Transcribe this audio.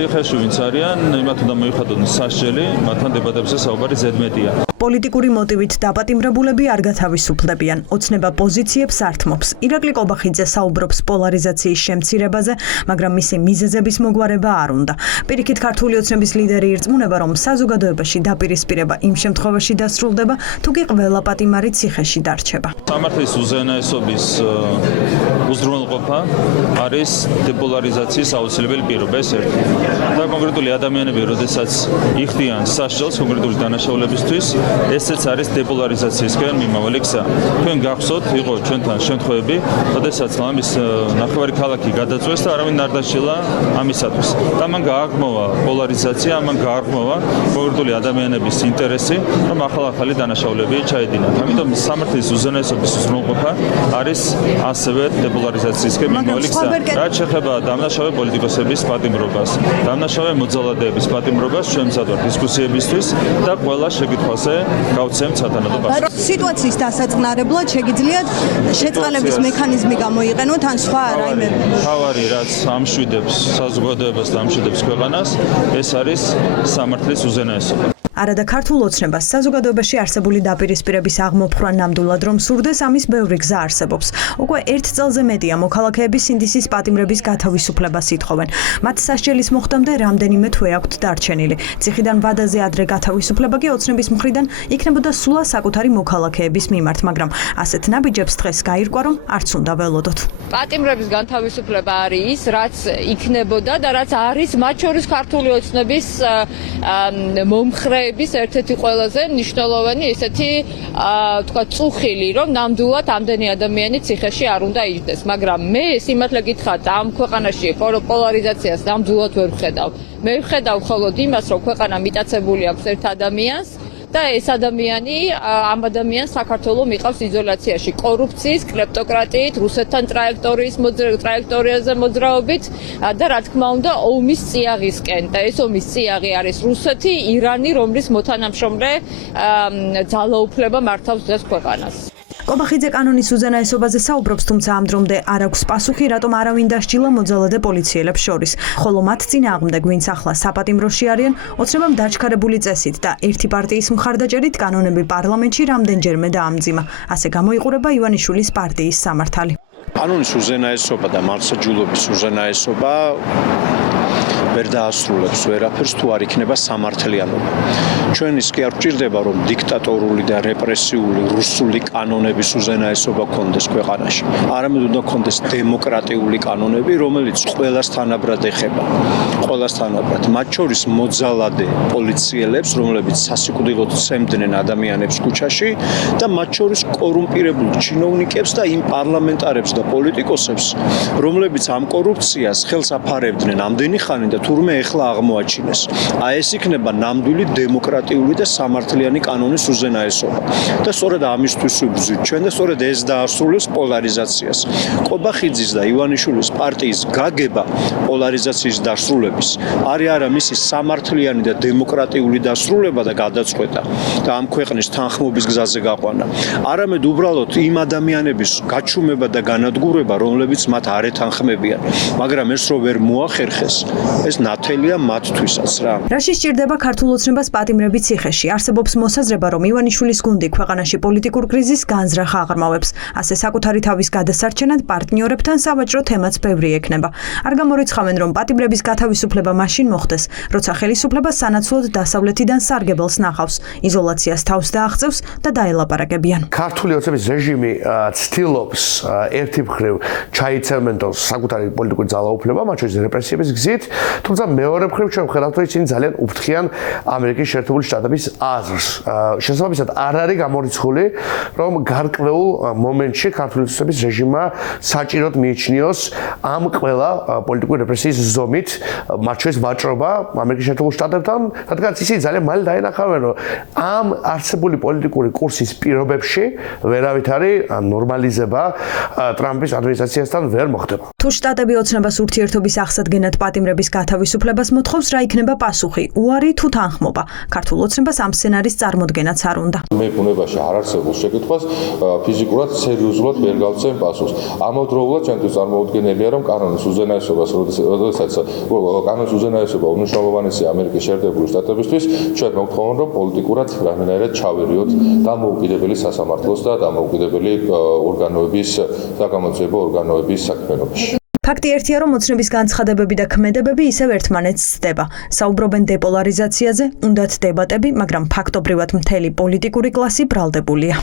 ციხეში ვინც არიან, იმათ უნდა მოიხადონ სასჯელი, მათთან დებატებზე საუბარი ზედმეტია. პოლიტიკური მოტივით დაპატიმრებულები არ გათავისუფლებიან. ოცნება პოზიციებს ართმობს. ირაკლი კობახიძე საუბრობს პოლარიზაციის შემცირებაზე, მაგრამ მისი მიზეზების მოგვარება არ უნდა. პირიქით ქართული ოცნების ლიდერი ირწმუნება, რომ საზოგადოებაში დაპირისპირება იმ შემთხვევაში დასრულდება, თუ კი ყველა პატიმარი ციხეში დარჩება. სამართლის უზენაესობის უზრუნველყოფა არის დეპოლარიზაციის აუცილებელი პირობა, ეს ერთი. და კონკრეტული ადამიანები, როდესაც იხდიან სასჯელს კონკრეტული დანაშაულებისთვის, ესეც არის დეპოლარიზაციისკენ მიმავალი გზა. თქვენ გახსოვთ, იყო ჩვენთან შემთხვევები, როდესაც ლამის ნახევარი ქალაქი გადაწვეს და არავინ არ დაშილა ამისათვის. და მან გააღრმოვა პოლარიზაცია, მან გააღრმოვა კონკრეტული ადამიანების ინტერესი, რომ ახალ-ახალი დანაშაულები ჩაედინათ. ამიტომ სამართლის უზენაესობის უზრუნველყოფა არის ასევე დეპოლარიზაციისკენ მიმავალი გზა. რაც შეეხება დამნაშავე პოლიტიკოსების პატიმრობას, დამნაშავე მოძალადეების პატიმრობას, ჩვენ მზადვართ დისკუსიებისთვის და ყველა შეკითხვაზე გავცემთ სათანადო პასუხს. სიტუაციის დასაწყნარებლად შეგიძლიათ შეწყალების მექანიზმი გამოიყენოთ ან სხვა რაიმე? თავარი რაც ამშვიდებს საზოგადოებას და ამშვიდებს ქვეყანას, ეს არის სამართლის უზენაესობა. არადა ქართულ ოცნებას საზოგადოებაში არსებული დაპირისპირების აღმოფხვრა ნამდვილად რომ სურდეს, ამის ბევრი გზა არსებობს. უკვე 1 წელზე მეტია მოქალაქეები სინდისის პატიმრების გათავისუფლებას ითხოვენ. მათ სასჯელის მოხდამდე რამდენიმე თვე აქვთ დარჩენილი. ციხიდან ვადაზე ადრე გათავისუფლება კი ოცნების მხრიდან იქნებოდა სულა საკუთარი მოქალაქეების მიმართ, მაგრამ ასეთ ნაბიჯებს დღეს გაირკვა, რომ არც უნდა ველოდოთ. პატიმრების განთავისუფლება არის ის, რაც იქნებოდა და რაც არის მათ შორის ქართული ოცნების მომხრე ერთ-ერთი ყველაზე მნიშვნელოვანი ესეთი თქვა წუხილი, რომ ნამდვილად ამდენი ადამიანი ციხეში არ უნდა იჯდეს, მაგრამ მე სიმართლე გითხრათ, ამ ქვეყანაში პოლარიზაციას ნამდვილად ვერ ვხედავ. მე ვხედავ მხოლოდ იმას, რომ ქვეყანა მიტაცებული აქვს ერთ ადამიანს და ეს ადამიანი ამ ადამიანს საქართველოს მიყავს იზოლაციაში კორუფციის, კლეპტოკრატიით, რუსეთთან ტრაექტორიაზე მოძრაობით და რა თქმა უნდა ომის წიაღისკენ. და ეს ომის წიაღი არის რუსეთი, ირანი, რომლის მოთანამშრომლე ძალაუფლება მართავს დღეს ქვეყანას. კობახიძე კანონის უზენაესობაზე საუბრობს, თუმცა ამ დრომდე არ აქვს პასუხი, რატომ არავინ დასჯილა მოძალადე პოლიციელებს შორის. ხოლო მათ წინააღმდეგ, ვინც ახლა საპატიმროში არიან, ოცნებამ დაჩქარებული წესით და ერთი პარტიის მხარდაჭერით კანონები პარლამენტში რამდენჯერმე დაამძიმა. ასე გამოიყურება ივანიშვილის პარტიის სამართალი. კანონის უზენაესობა და მართლმსაჯულობის უზენაესობა ვერ დაასრულებს ვერაფერს თუ არ იქნება სამართლიანობა. ჩვენ ის კი არ გვჭირდება, რომ დიქტატორული და რეპრესიული რუსული კანონების უზენაესობა გქონდეს ქვეყანაში. არამედ უნდა გქონდეს დემოკრატიული კანონები, რომელიც ყველას თანაბრად ეხება. ყველას თანაბრად, მათ შორის მოძალადე პოლიციელებს, რომლებიც სასიკვდილოდ სცემდნენ ადამიანებს ქუჩაში და მათ შორის კორუმპირებულ ჩინოვნიკებს და იმ პარლამენტარებს და პოლიტიკოსებს, რომლებიც ამ კორუფციას ხელს აფარებდნენ ამდენი ხანი და თურმე ეხლა აღმოაჩინეს. აი ეს იქნება ნამდვილი დემოკრატიული და სამართლიანი კანონის უზენაესობა. და სწორედ ამისთვის ვიბრძვით ჩვენ და სწორედ ეს დაასრულებს პოლარიზაციას. კობახიძის და ივანიშვილის პარტიის გაგება პოლარიზაციის დასრულების არის არა მისი სამართლიანი და დემოკრატიული დასრულება და გადაწყვეტა და ამ ქვეყნის თანხმობის გზაზე გაყვანა. არამედ უბრალოდ იმ ადამიანების გაჩუმება და განადგურება, რომლებიც მათ არ ეთანხმებიან. მაგრამ ეს რო ვერ მოახერხეს, ეს ნათელია მათთვისაც რა. რაში სჭირდება ქართულ ოცნებას პატიმრები ციხეში? არსებობს მოსაზრება, რომ ივანიშვილის გუნდი ქვეყანაში პოლიტიკურ კრიზისს განზრახ აღრმავებს. ასე საკუთარი თავის გადასარჩენად პარტნიორებთან სავაჭრო თემაც ბევრი ექნება. არ გამორიცხავენ, რომ პატიმრების გათავისუფლება მაშინ მოხდეს, როცა ხელისუფლება სანაცვლოდ დასავლეთიდან სარგებელს ნახავს, იზოლაციას თავს დააღწევს და დაელაპარაკებიან. ქართული ოცნების რეჟიმი ცდილობს ერთი მხრივ ჩაიცემენტოს საკუთარი პოლიტიკური ძალაუფლება, მათ შორის რეპრესიების გზით, თუმცა მეორე მხრივ ჩვენ ვხედავთ, რომ ისინი ძალიან უფრთხიან ამერიკის შეერთებული შტატების აზრს. შესაბამისად არ არის გამორიცხული, რომ გარკვეულ მომენტში ქართული ოცნების რეჟიმმა საჭიროდ მიიჩნიოს ამ ყველა პოლიტიკური რეპრესიის ზომით, მათ შორის ვაჭრობა ამერიკის შეერთებულ შტატებთან, რადგან ისინი ძალიან მალე დაინახავენ, რომ ამ არსებული პოლიტიკური კურსის პირობებში ვერავითარი ნორმალიზება ტრამპის ადმინისტრაციასთან ვერ მოხდება. თუ შტატები ოცნებას ურთიერთობის აღსადგენად პატიმრების გათავისუფლებას მოთხოვს, რა იქნება პასუხი, უარი თუ თანხმობა. ქართულ ოცნებას ამ სცენარის წარმოდგენაც არ უნდა. მე ბუნებაში არ არსებულ შეკითხვას ფიზიკურად სერიოზულად ვერ გავცემ პასუხს. ამავდროულად ჩვენთვის წარმოუდგენელია, რომ კანონის უზენაესობას, როდესაც კანონის უზენაესობა უმნიშვნელოვანესია ამერიკის შეერთებული შტატებისთვის, ჩვენ მოგთხოვთ, რომ პოლიტიკურად რამენერად ჩავერიოთ დამოუკიდებელი სასამართლოს და დამოუკიდებელი ორგანოების საგამოძიებო ორგანოების საქმიანობაში. ფაქტი ერთია, რომ ოცნების განცხადებები და ქმედებები ისევ ერთმანეთს ცდება. საუბრობენ დეპოლარიზაციაზე, უნდათ დებატები, მაგრამ ფაქტობრივად მთელი პოლიტიკური კლასი ბრალდებულია.